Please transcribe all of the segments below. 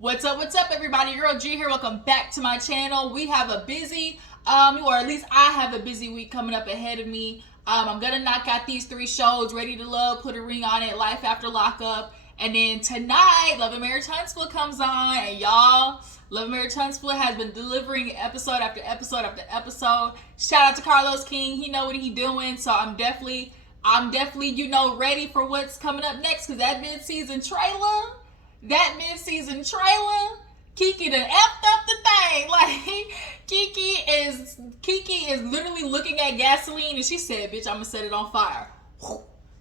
What's up, everybody? Your girl G here. Welcome back to my channel. We have a busy, or at least I have a busy week coming up ahead of me. I'm gonna knock out these 3 shows: Ready to Love, Put a Ring on It, Life After Lockup, and then tonight, Love and Marriage Huntsville comes on. And y'all, Love and Marriage Huntsville has been delivering episode after episode after episode. Shout out to Carlos King. He know what he doing. So I'm definitely, ready for what's coming up next. Cause that mid-season trailer. Kiki done effed up the thing. Like, Kiki is literally looking at gasoline and she said, bitch, I'm gonna set it on fire.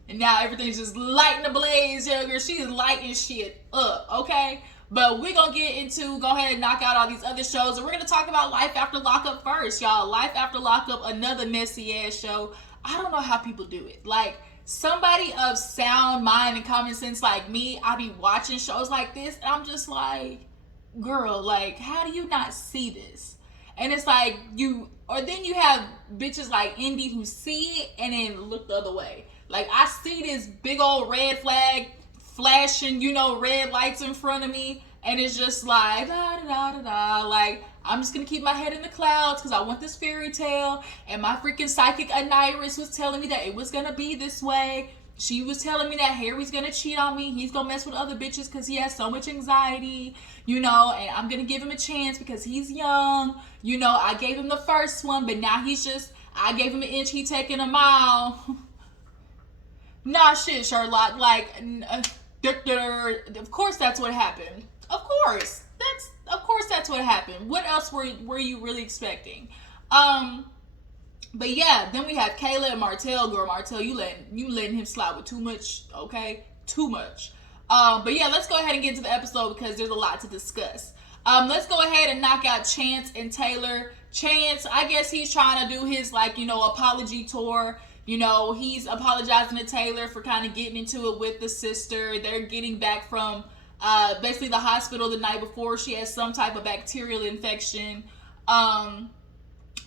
And now everything's just lighting ablaze, yo, girl. She is lighting shit up, okay? But we're gonna go ahead and knock out all these other shows. And we're gonna talk about Life After Lockup first, y'all. Life After Lockup, another messy ass show. I don't know how people do it. Like, somebody of sound mind and common sense like me, I be watching shows like this and I'm just like, girl, like, how do you not see this? And it's like then you have bitches like Indy who see it and then look the other way. Like, I see this big old red flag flashing, red lights in front of me, and it's just like, da da da da da, like, I'm just gonna keep my head in the clouds because I want this fairy tale. And my freaking psychic Aniris was telling me that it was gonna be this way. She was telling me that Harry's gonna cheat on me. He's gonna mess with other bitches because he has so much anxiety, and I'm gonna give him a chance because he's young. I gave him the first one, but now I gave him an inch, he taking a mile. Nah, shit, Sherlock. Like, of course that's what happened. Of course that's what happened. What else were you really expecting? But yeah, then we have Kayla and Martell. Girl, Martell, you letting him slide with too much, okay? Too much. But yeah, let's go ahead and get into the episode because there's a lot to discuss. Let's go ahead and knock out Chance and Tayler. Chance, I guess he's trying to do his, apology tour. He's apologizing to Tayler for kind of getting into it with the sister. They're getting back from basically the hospital the night before. She has some type of bacterial infection.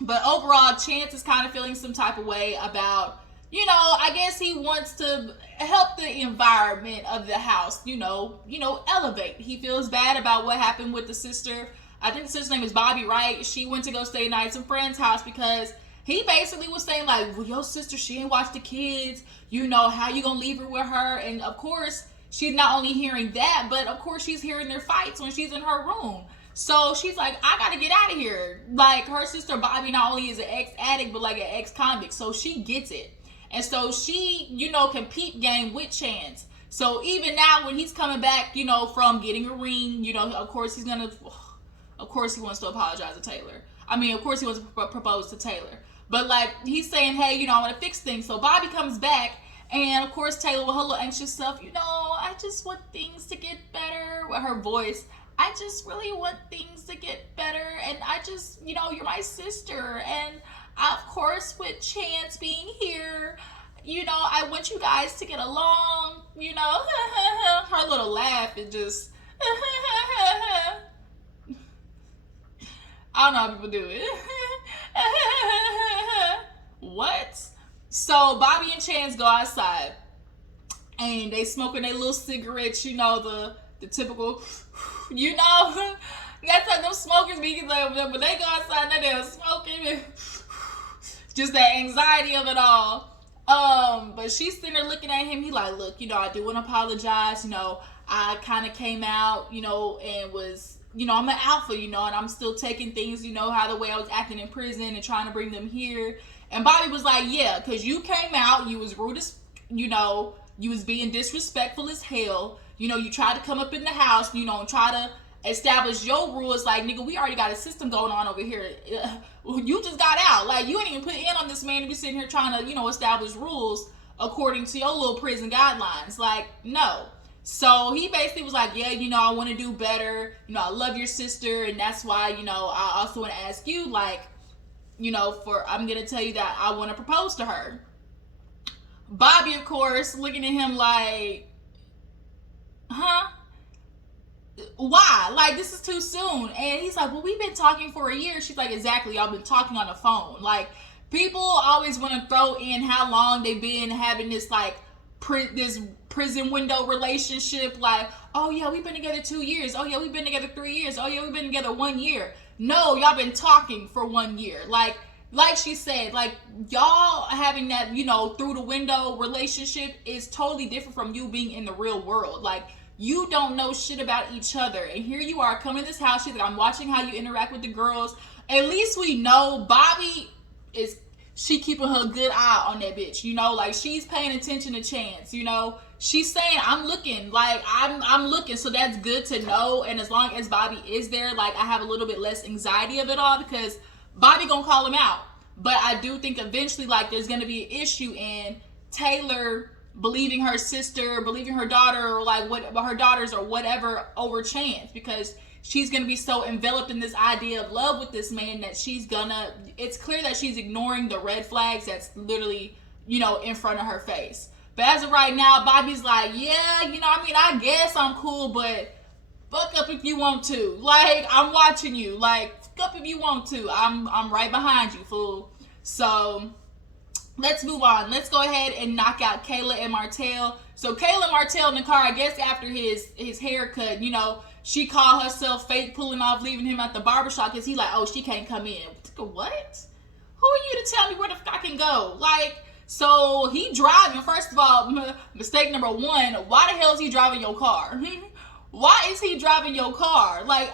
But overall, Chance is kind of feeling some type of way about, I guess he wants to help the environment of the house, elevate. He feels bad about what happened with the sister. I think the sister's name is Bobby, right? She went to go stay night at some friend's house because he basically was saying, like, well, your sister, she ain't watch the kids. How you gonna leave her with her? And of course, she's not only hearing that, but of course she's hearing their fights when she's in her room. So she's like, I gotta get out of here. Like, her sister Bobby not only is an ex-addict, but like an ex-convict. So she gets it. And so she, can peep game with Chance. So even now when he's coming back, from getting a ring, of course he wants to apologize to Tayler. I mean, of course he wants to propose to Tayler. But like, he's saying, hey, I want to fix things. So Bobby comes back. And of course, Tayler with her little anxious self, I just want things to get better. With her voice, I just really want things to get better. And I just, you're my sister. And of course, with Chance being here, I want you guys to get along. Her little laugh and just, I don't know how people do it. What? So Bobby and Chance go outside and they smoking their little cigarettes, the typical, that's how them smokers be like, but they go outside and they're smoking, just that anxiety of it all. But she's sitting there looking at him. He like, look, I do want to apologize. I kind of came out, and was, I'm an alpha, and I'm still taking things, how the way I was acting in prison and trying to bring them here. And Bobby was like, yeah, because you came out, you was rude as, you was being disrespectful as hell. You tried to come up in the house, and try to establish your rules. Like, nigga, we already got a system going on over here. You just got out. Like, you ain't even put in on this man to be sitting here trying to, establish rules according to your little prison guidelines. Like, no. So he basically was like, yeah, I want to do better. I love your sister. And that's why, I also want to ask you, like, I'm going to tell you that I want to propose to her. Bobby, of course, looking at him like, huh? Why? Like, this is too soon. And he's like, well, we've been talking for a year. She's like, exactly. Y'all been talking on the phone. Like, people always want to throw in how long they've been having this, like, this prison window relationship, like, oh yeah, we've been together 2 years, oh yeah, we've been together 3 years, oh yeah, we've been together 1 year. No, y'all been talking for 1 year. Like she said, like, y'all having that, you know, through the window relationship is totally different from you being in the real world. Like, you don't know shit about each other, and here you are coming to this house. She's like, I'm watching how you interact with the girls. At least we know Bobby is, she keeping her good eye on that bitch, you know, like, she's paying attention to Chance, you know, she's saying, I'm looking, like, I'm looking, so that's good to know. And as long as Bobby is there, like, I have a little bit less anxiety of it all, because Bobby gonna call him out. But I do think eventually, like, there's gonna be an issue in Tayler believing her sister, believing her daughter, or like what her daughters or whatever over Chance, because she's gonna be so enveloped in this idea of love with this man that it's clear that she's ignoring the red flags that's literally, you know, in front of her face. But as of right now, Bobby's like, yeah, you know, I mean, I guess I'm cool, but fuck up if you want to. Like, I'm watching you. Like, fuck up if you want to. I'm right behind you, fool. So let's move on. Let's go ahead and knock out Kayla and Martell. So Kayla and Martell in the car, I guess after his haircut, you know, she called herself fake pulling off, leaving him at the barbershop because he like, oh, she can't come in. What? Who are you to tell me where the fuck I can go? Like, so he driving. First of all, mistake number one, why the hell is he driving your car? Why is he driving your car? Like,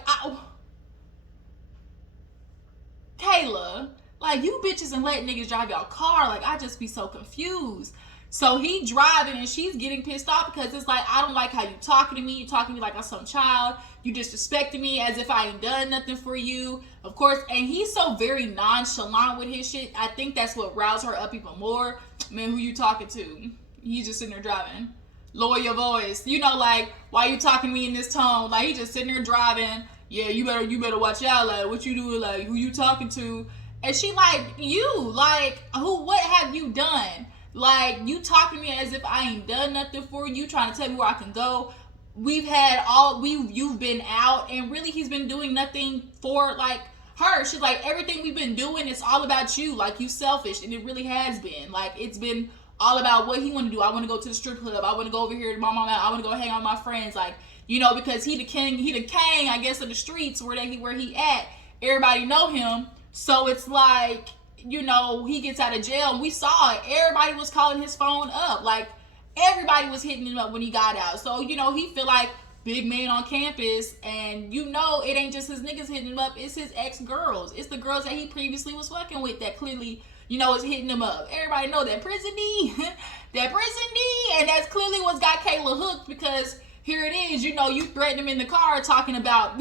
Kayla, like, you bitches and let niggas drive your car. Like, I just be so confused. So he driving and she's getting pissed off because it's like, I don't like how you talking to me. You talking to me like I'm some child. You disrespecting me as if I ain't done nothing for you. Of course, and he's so very nonchalant with his shit. I think that's what riles her up even more. Man, who you talking to? He's just sitting there driving. Lower your voice. You know, like, why you talking to me in this tone? Like, he just sitting there driving. Yeah, you better watch out. Like, what you doing? Like, who you talking to? And she like, you, like, what have you done? Like, you talking to me as if I ain't done nothing for you, trying to tell me where I can go. You've been out, and really he's been doing nothing for, like, her. She's like, everything we've been doing, it's all about you. Like, you selfish, and it really has been. Like, it's been all about what he want to do. I want to go to the strip club. I want to go over here to my mama. I want to go hang out with my friends. Like, you know, because he the king, I guess, of the streets where he at. Everybody know him. So it's like, you know, he gets out of jail, and we saw it. Everybody was calling his phone up. Like, everybody was hitting him up when he got out. So, you know, he feel like big man on campus, and you know, it ain't just his niggas hitting him up. It's his ex-girls. It's the girls that he previously was fucking with that clearly, you know, is hitting him up. Everybody know that prison D. That prison D. And that's clearly what's got Kayla hooked, because here it is, you know, you threatened him in the car talking about,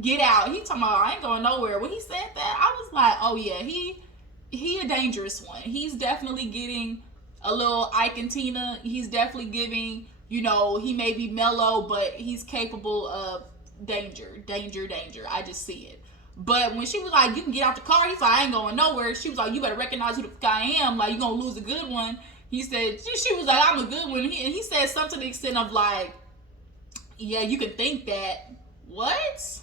get out. He talking about, I ain't going nowhere. When he said that, I was like, oh yeah, he a dangerous one. He's definitely getting a little Ike and Tina. He's definitely giving, you know, he may be mellow, but he's capable of danger. I just see it. But when she was like, you can get out the car, he's like, I ain't going nowhere. She was like, you better recognize who the fuck I am. Like, you gonna lose a good one. He said, she was like, I'm a good one. And he said something to the extent of like, yeah, you can think that. What?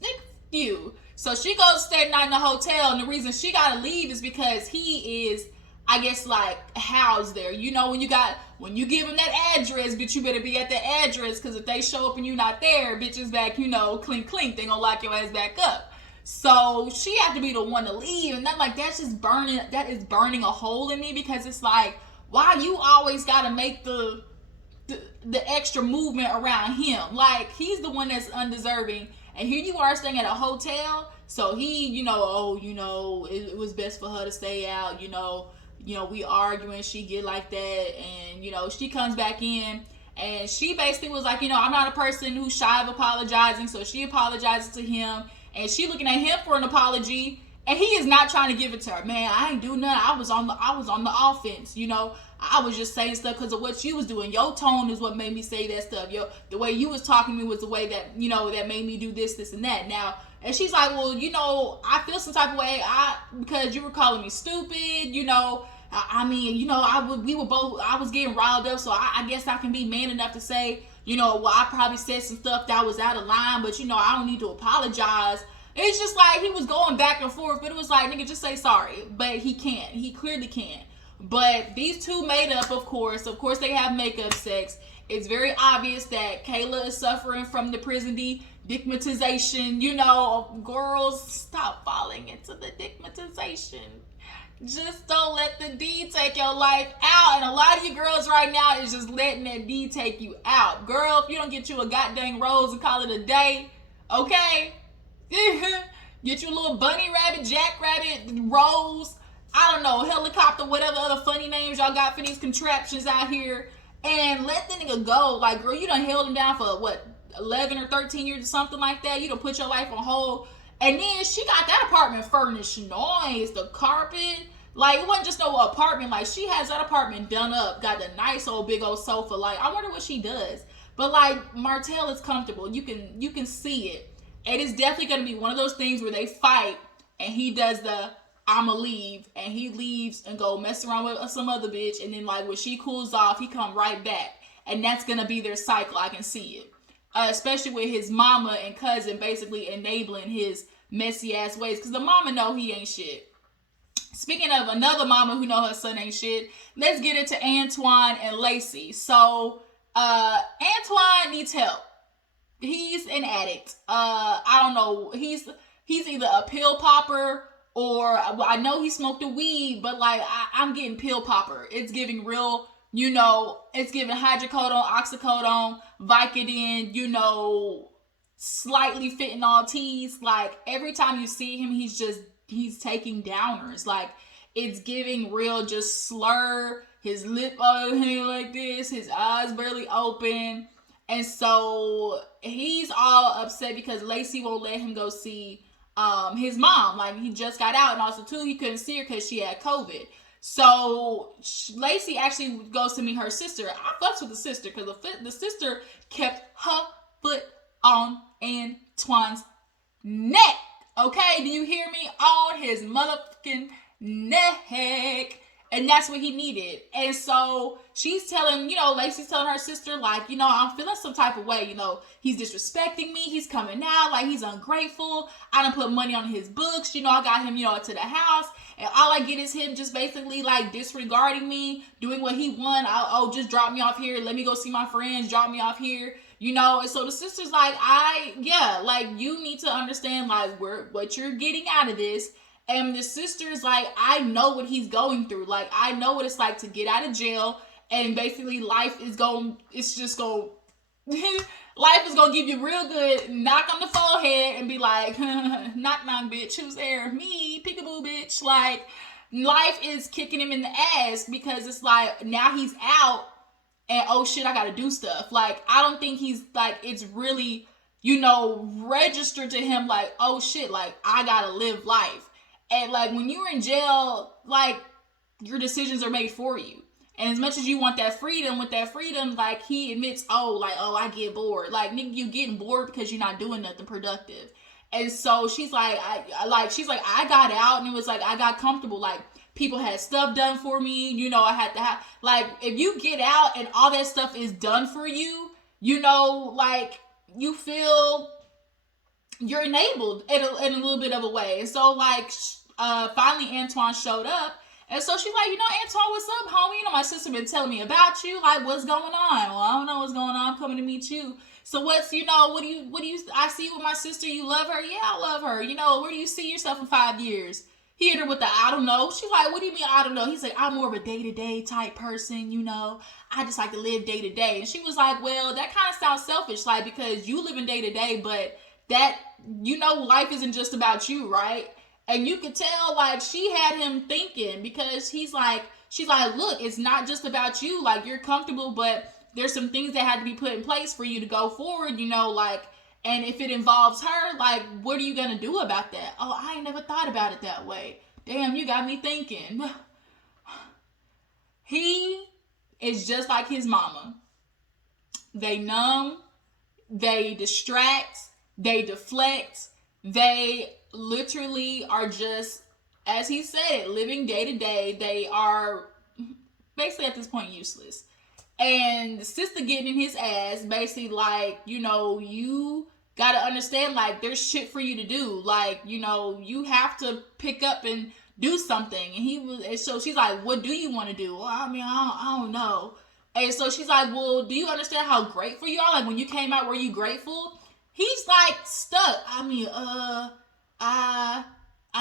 Nick, you. So she goes to stay the night in the hotel, and the reason she gotta leave is because he is, I guess, like, housed there. You know, when you give him that address, bitch, you better be at the address, because if they show up and you not there, bitch is back, you know, clink, clink, they gonna lock your ass back up. So she had to be the one to leave, and I'm like, that is burning a hole in me, because it's like, why you always gotta make the extra movement around him? Like, he's the one that's undeserving, and here you are staying at a hotel. So he, you know, oh, you know, it was best for her to stay out, you know, we arguing, she get like that, and, you know, she comes back in, and she basically was like, you know, I'm not a person who's shy of apologizing, so she apologizes to him, and she looking at him for an apology, and he is not trying to give it to her. Man, I ain't do nothing. I was on the offense, you know. I was just saying stuff because of what you was doing. Your tone is what made me say that stuff. The way you was talking to me was the way that, you know, that made me do this, and that. Now, and she's like, well, you know, I feel some type of way because you were calling me stupid, you know. I mean, you know, I was getting riled up, so I guess I can be man enough to say, you know, well, I probably said some stuff that was out of line, but, you know, I don't need to apologize. It's just like he was going back and forth, but it was like, nigga, just say sorry. But he can't. He clearly can't. But these two made up, of course. Of course, they have makeup sex. It's very obvious that Kayla is suffering from the prison stigmatization. You know, girls, stop falling into the stigmatization. Just don't let the D take your life out. And a lot of you girls right now is just letting that D take you out. Girl, if you don't get you a goddamn rose and call it a day, okay? Get you a little bunny rabbit, jackrabbit, rose, I don't know, helicopter, whatever other funny names y'all got for these contraptions out here. And let the nigga go. Like, girl, you done held him down for, what, 11 or 13 years or something like that? You done put your life on hold. And then she got that apartment furnished nice, the carpet. Like, it wasn't just no apartment. Like, she has that apartment done up, got the nice old big old sofa. Like, I wonder what she does. But, like, Martell is comfortable. You can see it. And it's definitely going to be one of those things where they fight, and he does the, I'ma leave, and he leaves and go mess around with some other bitch, and then, like, when she cools off, he come right back. And that's going to be their cycle. I can see it. Especially with his mama and cousin basically enabling his messy ass ways, because the mama know he ain't shit. Speaking of another mama who know her son ain't shit, let's get into Antoine and Lacey. So Antoine needs help. He's an addict. I don't know. He's either a pill popper or, well, I know he smoked a weed, but like I'm getting pill popper. It's giving real. You know, it's giving hydrocodone, oxycodone, Vicodin, you know, slightly fentanyl teas. Like, every time you see him, he's taking downers. Like, it's giving real just slur, his lip hanging like this, his eyes barely open. And so he's all upset because Lacey won't let him go see his mom. Like, he just got out, and also, too, he couldn't see her because she had COVID. So Lacey actually goes to meet her sister. I fucks with the sister because the sister kept her foot on Antoine's neck. Okay, do you hear me? On his motherfucking neck. And that's what he needed. And so she's telling, you know, Lacey's telling her sister, like, you know, I'm feeling some type of way. You know, he's disrespecting me. He's coming out. Like, he's ungrateful. I done put money on his books. You know, I got him, you know, to the house. And all I get is him just basically, like, disregarding me, doing what he want. Just drop me off here. Let me go see my friends. Drop me off here. You know, and so the sister's like, you need to understand, like, what you're getting out of this. And the sister's like, I know what he's going through. Like, I know what it's like to get out of jail. And basically, life is going to give you real good knock on the forehead and be like, knock, knock, bitch. Who's there? Me, peekaboo, bitch. Like, life is kicking him in the ass because it's like, now he's out and, oh shit, I got to do stuff. Like, I don't think he's like, it's really, you know, registered to him like, oh shit, like, I got to live life. And, like, when you're in jail, like, your decisions are made for you. And as much as you want that freedom, with that freedom, like, he admits, I get bored. Like, nigga, you getting bored because you're not doing nothing productive. And so she's like, I got out, and it was like, I got comfortable. Like, people had stuff done for me. You know, I had to have, like, if you get out and all that stuff is done for you, you know, like, you feel you're enabled in a little bit of a way. And so, like, finally Antoine showed up. And so she's like, you know, Antoine, what's up, homie? You know, my sister been telling me about you. Like, what's going on? Well, I don't know what's going on. I'm coming to meet you. So what do you, I see with my sister, you love her? Yeah, I love her. You know, where do you see yourself in 5 years? He hit her with the, I don't know. She's like, what do you mean, I don't know? He's like, I'm more of a day-to-day type person, you know. I just like to live day-to-day. And she was like, well, that kind of sounds selfish, like, because you live in day-to-day, but that, you know, life isn't just about you, right? And you could tell, like, she had him thinking, because she's like, look, it's not just about you. Like, you're comfortable, but there's some things that had to be put in place for you to go forward, you know, like, and if it involves her, like, what are you going to do about that? Oh, I ain't never thought about it that way. Damn, you got me thinking. He is just like his mama. They numb, they distract, they deflect, they literally are just, as he said, living day to day. They are basically at this point useless. And the sister getting in his ass, basically like, you know, you gotta understand, like, there's shit for you to do. Like, you know, you have to pick up and do something. And so she's like, what do you want to do? Well, I mean, I don't know. And so she's like, well, do you understand how grateful you are? Like, when you came out, were you grateful? He's like stuck. I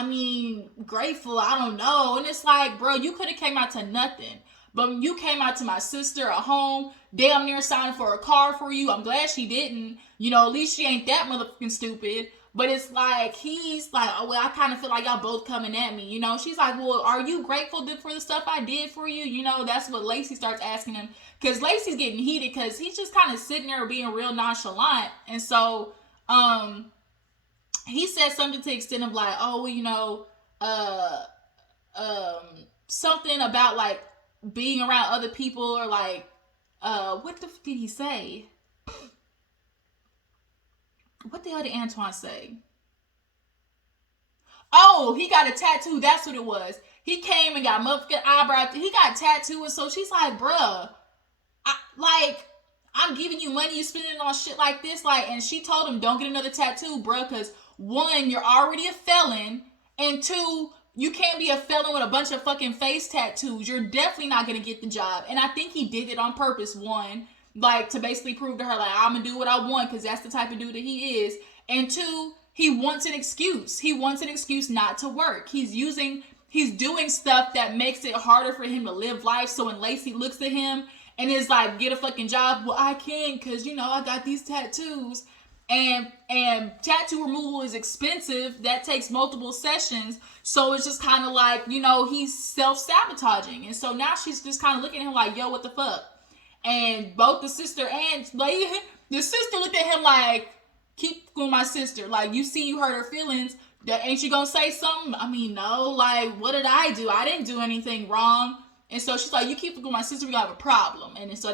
mean, grateful, I don't know. And it's like, bro, you could have came out to nothing. But when you came out to my sister at home, damn near signed for a car for you. I'm glad she didn't. At least she ain't that motherfucking stupid. But it's like, he's like, oh, well, I kind of feel like y'all both coming at me. She's like, well, are you grateful for the stuff I did for you? That's what Lacey starts asking him. Because Lacey's getting heated because he's just kind of sitting there being real nonchalant. And so, he said something to the extent of like, oh, something about like being around other people, or like, what the did he say? What the hell did Antoine say? Oh, he got a tattoo. That's what it was. He came and got motherfucking eyebrow. He got tattooed. And so she's like, bruh, I'm giving you money. You spending it on shit like this. Like, and she told him, don't get another tattoo, bruh, because one, you're already a felon. And two, you can't be a felon with a bunch of fucking face tattoos. You're definitely not going to get the job. And I think he did it on purpose. One, like, to basically prove to her, like, I'm going to do what I want because that's the type of dude that he is. And two, he wants an excuse. He wants an excuse not to work. He's doing stuff that makes it harder for him to live life. So when Lacey looks at him and is like, get a fucking job, well, I can because, I got these tattoos. And tattoo removal is expensive. That takes multiple sessions. So it's just kind of like, he's self-sabotaging. And so now she's just kind of looking at him like, yo, what the fuck? And both the sister and like the sister looked at him like, keep with my sister. Like, you see you hurt her feelings. Ain't you gonna say something? I mean, no. Like, what did I do? I didn't do anything wrong. And so she's like, you keep with my sister, we gonna have a problem. And so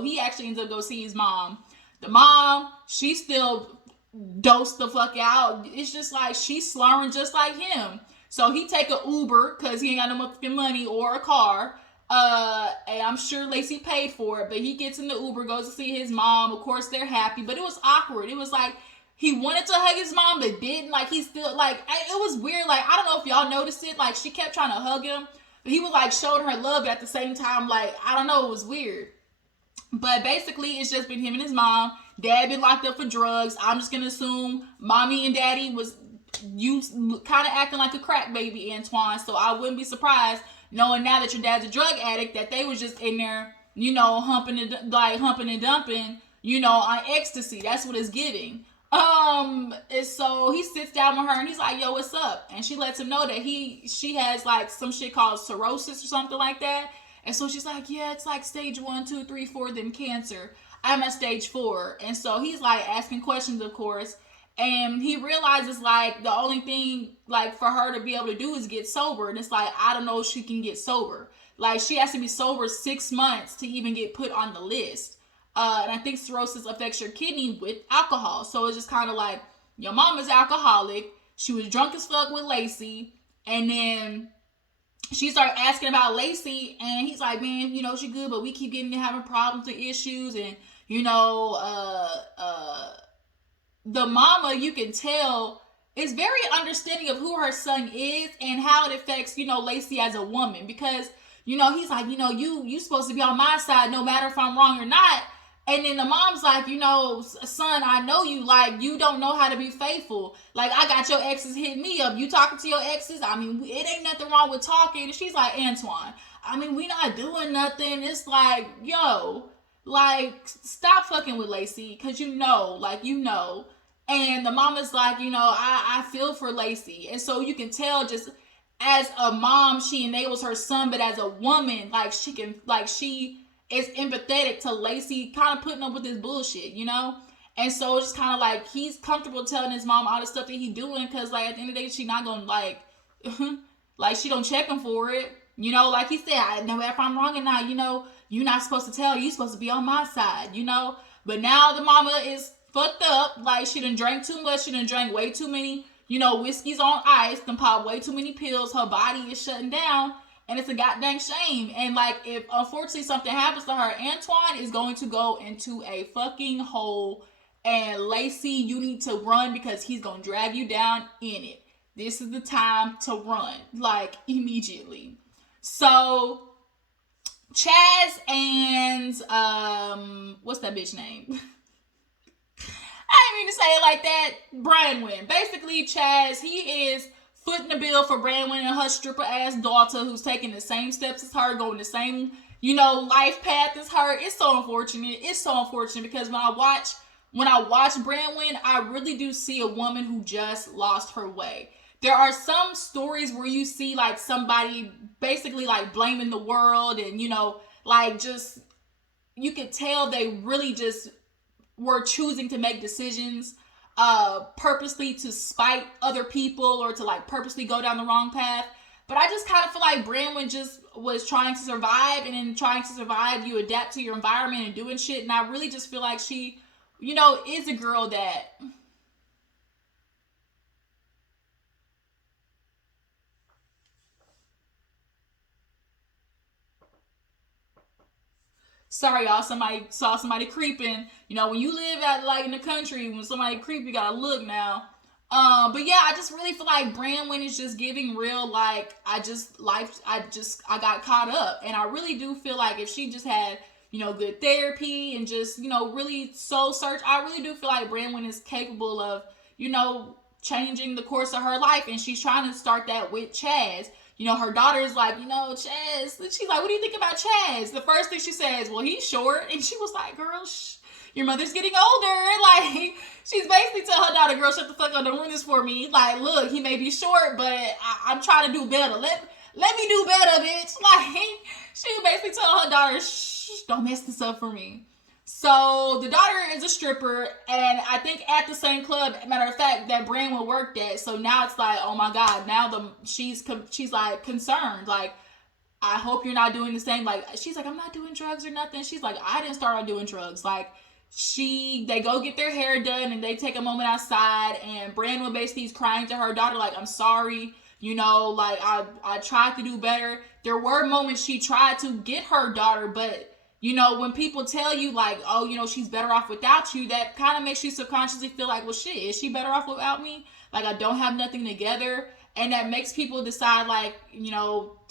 he actually ends up go see his mom. The mom, she still dosed the fuck out. It's just like she's slurring just like him. So he take a Uber because he ain't got no motherfucking money or a car. And I'm sure Lacey paid for it, but he gets in the Uber, goes to see his mom. Of course, they're happy, but it was awkward. It was like he wanted to hug his mom, but didn't. Like, he still, like, it was weird. Like, I don't know if y'all noticed it. Like, she kept trying to hug him, but he was like showing her love, but at the same time, like, I don't know, it was weird. But basically, it's just been him and his mom. Dad been locked up for drugs. I'm just gonna assume mommy and daddy was kind of acting like a crack baby, Antoine. So I wouldn't be surprised, knowing now that your dad's a drug addict, that they was just in there, humping and dumping, on ecstasy. That's what it's giving. And so he sits down with her and he's like, yo, what's up? And she lets him know that she has like some shit called cirrhosis or something like that. And so she's like, yeah, it's like stage 1, 2, 3, 4, then cancer. I'm at stage 4. And so he's like asking questions, of course. And he realizes like the only thing like for her to be able to do is get sober. And it's like, I don't know if she can get sober. Like, she has to be sober 6 months to even get put on the list. And I think cirrhosis affects your kidney with alcohol. So it's just kind of like, your mom is alcoholic. She was drunk as fuck with Lacey. And then she started asking about Lacey, and he's like, man, she good, but we keep getting to having problems and issues. And, the mama, you can tell, is very understanding of who her son is and how it affects, Lacey as a woman. Because, he's like, you supposed to be on my side no matter if I'm wrong or not. And then the mom's like, son, I know you, like, you don't know how to be faithful. Like, I got your exes hitting me up. You talking to your exes? I mean, it ain't nothing wrong with talking. And she's like, Antoine, I mean, we not doing nothing. It's like, yo, like, stop fucking with Lacey. Because And the mama's like, I feel for Lacey. And so you can tell just as a mom, she enables her son. But as a woman, like, she is empathetic to Lacey kind of putting up with this bullshit, And so it's just kind of like he's comfortable telling his mom all the stuff that he's doing because, like, at the end of the day, she not going to, like, like, she don't check him for it. Like he said, I know if I'm wrong or not, you're not supposed to tell. You're supposed to be on my side, But now the mama is fucked up. Like, she done drank too much. She done drank way too many, whiskeys on ice. Done popped way too many pills. Her body is shutting down. And it's a goddamn shame. And like, if unfortunately something happens to her, Antoine is going to go into a fucking hole. And Lacey, you need to run because he's going to drag you down in it. this is the time to run, like, immediately. So Chazz and what's that bitch name? I didn't mean to say it like that. Branwin. Basically, Chazz, he is footing the bill for Branwin and her stripper ass daughter, who's taking the same steps as her, going the same, life path as her. It's so unfortunate. It's so unfortunate because when I watch Branwin, I really do see a woman who just lost her way. There are some stories where you see like somebody basically like blaming the world and, just, you could tell they really just were choosing to make decisions purposely to spite other people or to like purposely go down the wrong path. But I just kind of feel like Branwin just was trying to survive, and in trying to survive, you adapt to your environment and doing shit. And I really just feel like she, is a girl that... Sorry, y'all. Somebody saw somebody creeping. When you live out like in the country, when somebody creep, you gotta look now. But yeah, I just really feel like Branwin is just giving real like I got caught up, and I really do feel like if she just had good therapy and just really soul search, I really do feel like Branwin is capable of changing the course of her life, and she's trying to start that with Chazz. Her daughter's like, Chazz. She's like, what do you think about Chazz? The first thing she says, well, he's short. And she was like, girl, your mother's getting older. Like, she's basically telling her daughter, girl, shut the fuck up, don't ruin this for me. Like, look, he may be short, but I'm trying to do better. Let me do better, bitch. Like, she basically telling her daughter, shh, don't mess this up for me. So the daughter is a stripper, and I think at the same club, matter of fact, that Branwin worked at. So now it's like, oh my God, now she's like concerned. Like, I hope you're not doing the same. Like, she's like, I'm not doing drugs or nothing. She's like, I didn't start out doing drugs. Like, they go get their hair done and they take a moment outside, and Branwin basically is crying to her daughter, like, I'm sorry. Like I tried to do better. There were moments she tried to get her daughter, but when people tell you like, oh, she's better off without you, that kind of makes you subconsciously feel like, well, shit, is she better off without me? Like, I don't have nothing together. And that makes people decide like,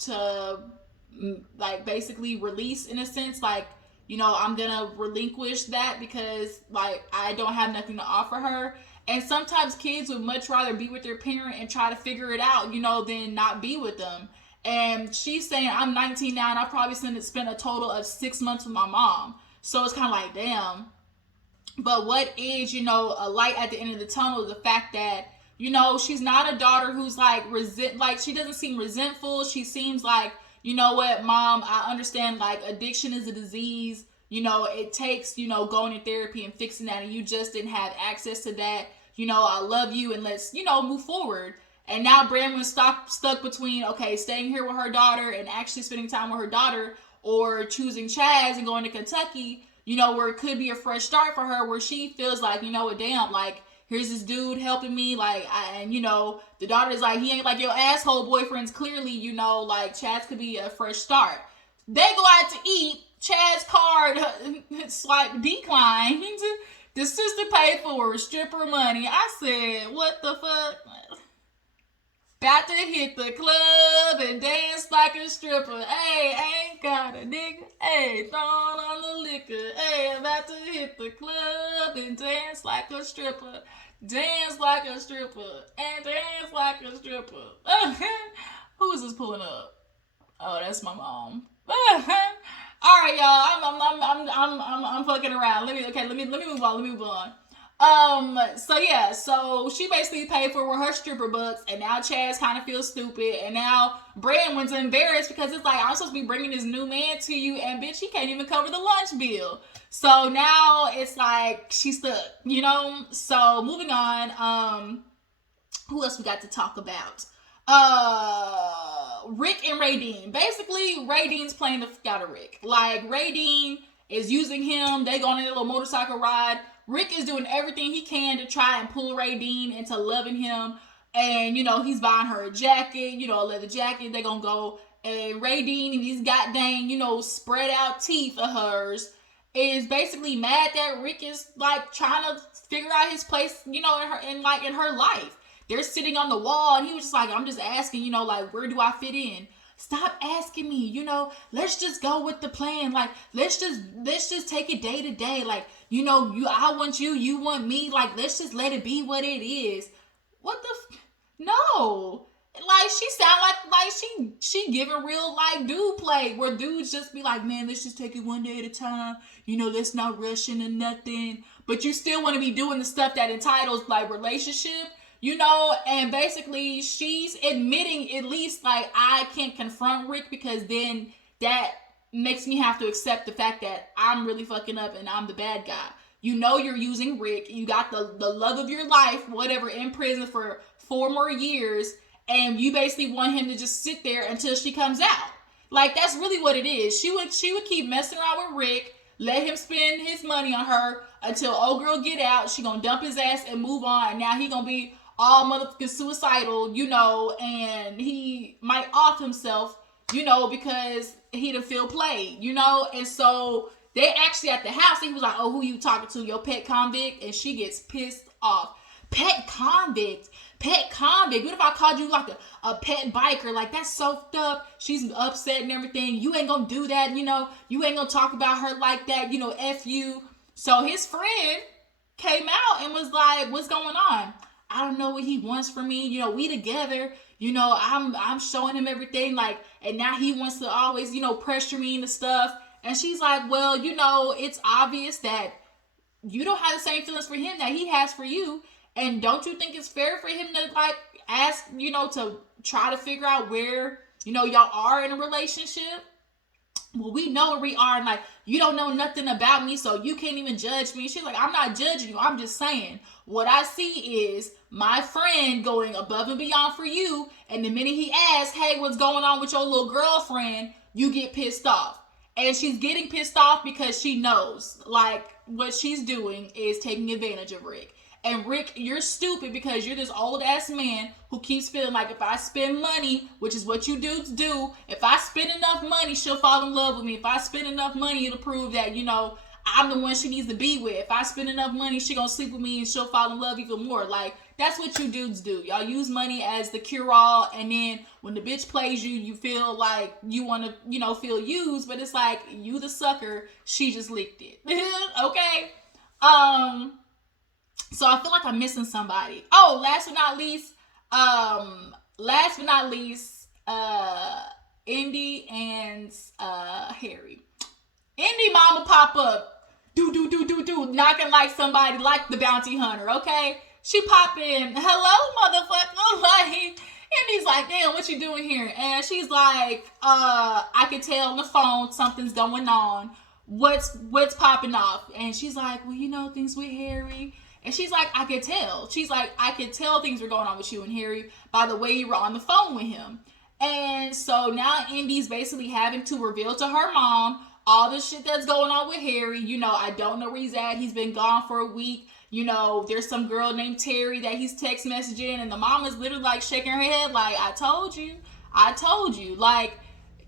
to like basically release in a sense, like, I'm gonna relinquish that because like I don't have nothing to offer her. And sometimes kids would much rather be with their parent and try to figure it out, than not be with them. And she's saying, I'm 19 now, and I probably spent a total of 6 months with my mom. So it's kind of like, damn. But what is, a light at the end of the tunnel is the fact that, she's not a daughter who's like she doesn't seem resentful. She seems like, you know what, mom, I understand like addiction is a disease. It takes, going to therapy and fixing that, and you just didn't have access to that. I love you, and let's, move forward. And now Branwin's stuck between, okay, staying here with her daughter and actually spending time with her daughter, or choosing Chazz and going to Kentucky, where it could be a fresh start for her, where she feels like, damn, like, here's this dude helping me, like, the daughter's like, he ain't like your asshole boyfriends, clearly, like, Chazz could be a fresh start. They go out to eat, Chazz card swipe declined, the sister paid for stripper money. I said, what the fuck? About to hit the club and dance like a stripper. Hey, ain't got a nigga. Hey, throwing on the liquor. Hey, about to hit the club and dance like a stripper. Dance like a stripper. And dance like a stripper. Who is this pulling up? Oh, that's my mom. All right, y'all. I'm fucking around. Let me move on. So she basically paid for her stripper bucks, and now Chazz kind of feels stupid, and now Branwin's embarrassed because it's like, I'm supposed to be bringing this new man to you, and bitch, he can't even cover the lunch bill. So now it's like she's stuck, So moving on, who else we got to talk about? Rick and Raydean. Basically, Raydean's playing the fuck out of Rick. Like, Raydean is using him. They go on a little motorcycle ride. Rick is doing everything he can to try and pull Raydean into loving him. And, he's buying her a jacket, a leather jacket. They're going to go. And Raydean and these goddamn, spread out teeth of hers is basically mad that Rick is, like, trying to figure out his place, in her life. they're sitting on the wall, and he was just like, I'm just asking, you know, like, where do I fit in? Stop asking me, you know, let's just go with the plan. Like, let's just take it day to day. Like, you know, I want you, you want me. Like, let's just let it be what it is. What the no. Like, she sound like she giving real, like, dude play, where dudes just be like, man, let's just take it one day at a time. You know, let's not rush into nothing. But you still want to be doing the stuff that entitles, like, relationship. You know, and basically she's admitting, at least, like, I can't confront Rick, because then that makes me have to accept the fact that I'm really fucking up and I'm the bad guy. You know, you're using Rick. You got the love of your life, whatever, in prison for 4 more years. And you basically want him to just sit there until she comes out. Like, that's really what it is. She would keep messing around with Rick, let him spend his money on her until old girl get out. She gonna dump his ass and move on. And now he gonna be all motherfucking suicidal, you know, and he might off himself, you know, because he done feel played, you know. And so they actually at the house, he was like, oh, who you talking to? Your pet convict? And she gets pissed off. Pet convict? Pet convict? What if I called you like a pet biker? Like, that's so up. She's upset and everything. You ain't gonna do that, you know. You ain't gonna talk about her like that, you know, F you. So his friend came out and was like, what's going on? I don't know what he wants from me. You know, we together. You know, I'm showing him everything. Like, and now he wants to always, you know, pressure me into stuff. And she's like, well, you know, it's obvious that you don't have the same feelings for him that he has for you. And don't you think it's fair for him to, like, ask, you know, to try to figure out where, you know, y'all are in a relationship? Well, we know where we are, and, like, you don't know nothing about me, so you can't even judge me. She's like, I'm not judging you. I'm just saying, what I see is my friend going above and beyond for you, and the minute he asks, hey, what's going on with your little girlfriend, you get pissed off. And she's getting pissed off because she knows, like, what she's doing is taking advantage of Rick. And Rick, you're stupid because you're this old ass man who keeps feeling like if I spend money, which is what you dudes do, if I spend enough money, she'll fall in love with me. If I spend enough money, it'll prove that, you know, I'm the one she needs to be with. If I spend enough money, she gonna sleep with me and she'll fall in love even more. Like, that's what you dudes do. Y'all use money as the cure-all, and then when the bitch plays you, you feel like you want to, you know, feel used, but it's like, you the sucker, she just licked it. Okay? So I feel like I'm missing somebody. Oh, last but not least, Indy and Harry. Indy mama pop up, knocking like somebody, like the bounty hunter, okay? She pop in, hello, motherfucker, like, Indy's like, damn, what you doing here? And she's like, I can tell on the phone something's going on. What's popping off? And she's like, well, you know, things with Harry. And she's like, I could tell. She's like, I could tell things were going on with you and Harry by the way you were on the phone with him. And so now Indy's basically having to reveal to her mom all the shit that's going on with Harry. You know, I don't know where he's at. He's been gone for a week. You know, there's some girl named Terry that he's text messaging. And the mom is literally like shaking her head like, I told you. Like,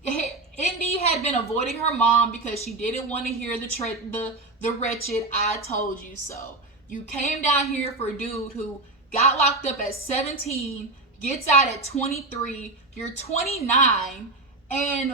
Indy had been avoiding her mom because she didn't want to hear the wretched I told you so. You came down here for a dude who got locked up at 17, gets out at 23, you're 29, and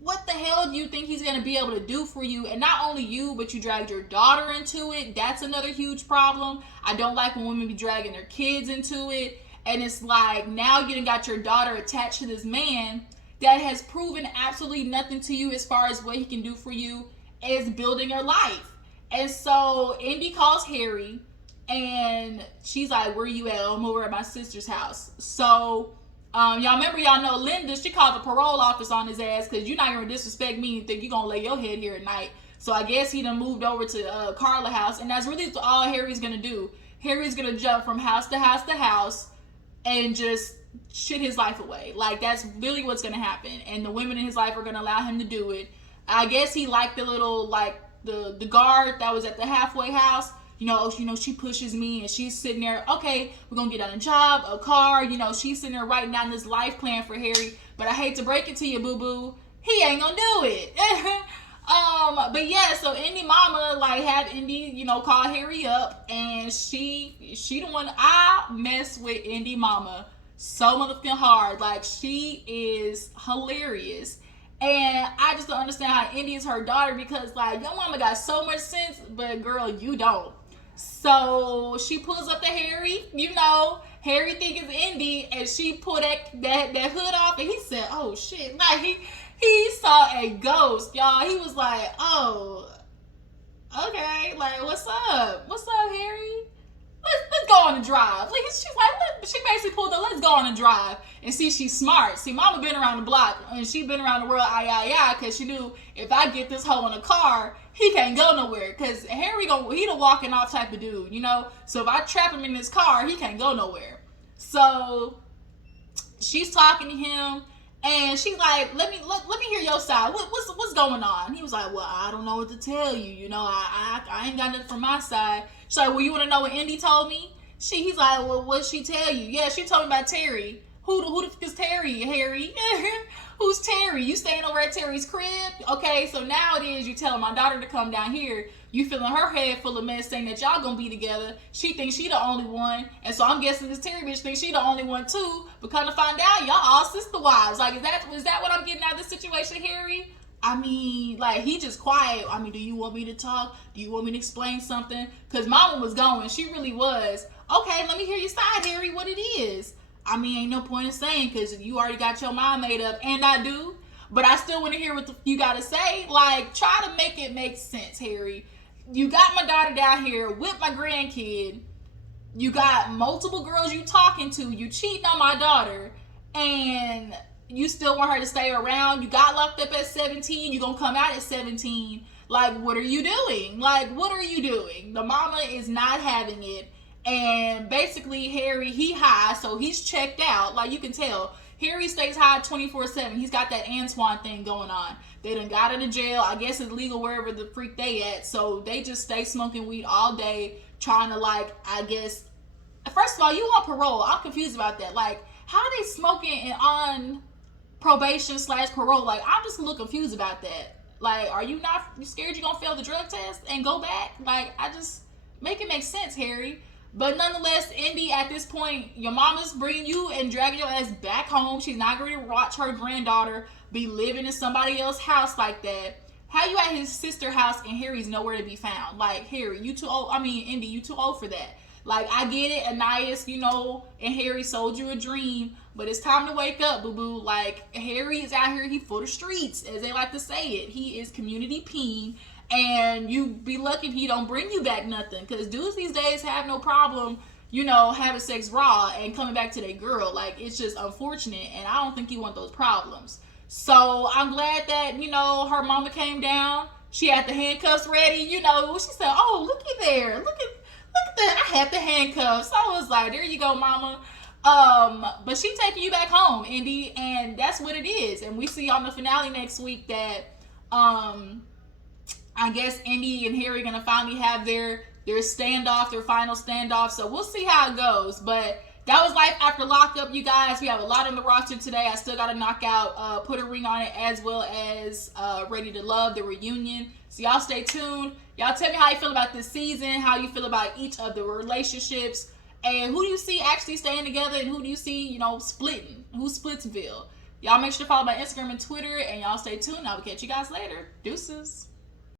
what the hell do you think he's going to be able to do for you? And not only you, but you dragged your daughter into it. That's another huge problem. I don't like when women be dragging their kids into it. And it's like, now you done got your daughter attached to this man that has proven absolutely nothing to you as far as what he can do for you is building your life. And so Indy calls Harry and she's like, where you at? I'm over at my sister's house. So y'all know Linda, she called the parole office on his ass because you're not going to disrespect me and think you're going to lay your head here at night. So I guess he done moved over to Carla's house, and that's really all Harry's going to do. Harry's going to jump from house to house to house and just shit his life away. Like, that's really what's going to happen. And the women in his life are going to allow him to do it. I guess he liked the little, like, the guard that was at the halfway house. You know, she pushes me and she's sitting there, okay, we're going to get on a job, a car. You know, she's sitting there writing down this life plan for Harry. But I hate to break it to you, boo-boo, he ain't going to do it. But yeah, so Indy mama like had Indy, call Harry up, and she the one. I mess with Indy mama so motherfucking hard. Like, she is hilarious. And I just don't understand how Indy is her daughter, because like your mama got so much sense, but girl, you don't. So she pulls up to Harry, Harry think it's Indy, and she pulled that hood off, and he said, "Oh shit!" Like he saw a ghost, y'all. He was like, "Oh, okay, like what's up? What's up, Harry? Let's go on a drive." Like, she's like, she basically pulled up, "Let's go on a drive." And see, she's smart. See, mama been around the block, and she been around the world, because she knew if I get this hoe in a car, he can't go nowhere. Because Harry, he the walking off type of dude, So if I trap him in this car, he can't go nowhere. So she's talking to him, and she's like, let me hear your side. What's going on? He was like, "Well, I don't know what to tell you. I ain't got nothing from my side." She's like, "Well, you want to know what Indy told me?" He's like, "Well, what'd she tell you?" "Yeah, she told me about Terry." Who the fuck is Terry, Harry? Who's Terry? You staying over at Terry's crib? Okay, so now it is you telling my daughter to come down here. You filling her head full of mess, saying that y'all gonna be together. She thinks she the only one, and so I'm guessing this Terry bitch thinks she the only one too. But come to find out, y'all all sister wives. Like, is that what I'm getting out of this situation, Harry? I mean, like, he just quiet. I mean, do you want me to talk? Do you want me to explain something? Because mama was going. She really was. Okay, let me hear your side, Harry, what it is. I mean, ain't no point in saying, because you already got your mind made up, and I do. But I still want to hear what you got to say. Like, try to make it make sense, Harry. You got my daughter down here with my grandkid. You got multiple girls you talking to. You cheating on my daughter. And you still want her to stay around. You got locked up at 17. You gonna come out at 17. Like, what are you doing? The mama is not having it. And basically, Harry, he high, so he's checked out. Like, you can tell. Harry stays high 24/7. He's got that Antoine thing going on. They done got him to jail. I guess it's legal wherever the freak they at. So they just stay smoking weed all day, trying to, like, I guess. First of all, you on parole. I'm confused about that. Like, how are they smoking and on probation/parole? Like, I'm just a little confused about that. Like, are you scared you're gonna fail the drug test and go back? Like, I just make it make sense, Harry. But nonetheless, Indy, at this point, your mama's bringing you and dragging your ass back home. She's not going to watch her granddaughter be living in somebody else's house like that. How you at his sister's house and Harry's nowhere to be found? Like, Harry, you too old. I mean, Indy, you too old for that. Like, I get it. Anais, and Harry sold you a dream. But it's time to wake up, boo-boo. Like, Harry is out here. He for the streets, as they like to say it. He is community peen. And you be lucky if he don't bring you back nothing. Because dudes these days have no problem, having sex raw and coming back to their girl. Like, it's just unfortunate. And I don't think you want those problems. So I'm glad that, her mama came down. She had the handcuffs ready. She said, "Oh, looky there. Look at that. I had the handcuffs." So I was like, there you go, mama. But she taking you back home, Indy. And that's what it is. And we see on the finale next week that, I guess Indy and Harry are going to finally have their standoff, their final standoff. So we'll see how it goes. But that was life after lockup, you guys. We have a lot on the roster today. I still got to knock out Put a Ring on It, as well as Ready to Love, the reunion. So y'all stay tuned. Y'all tell me how you feel about this season, how you feel about each of the relationships, and who do you see actually staying together, and who do you see, splitting? Who's Splitsville? Y'all make sure to follow my Instagram and Twitter, and y'all stay tuned. I will catch you guys later. Deuces.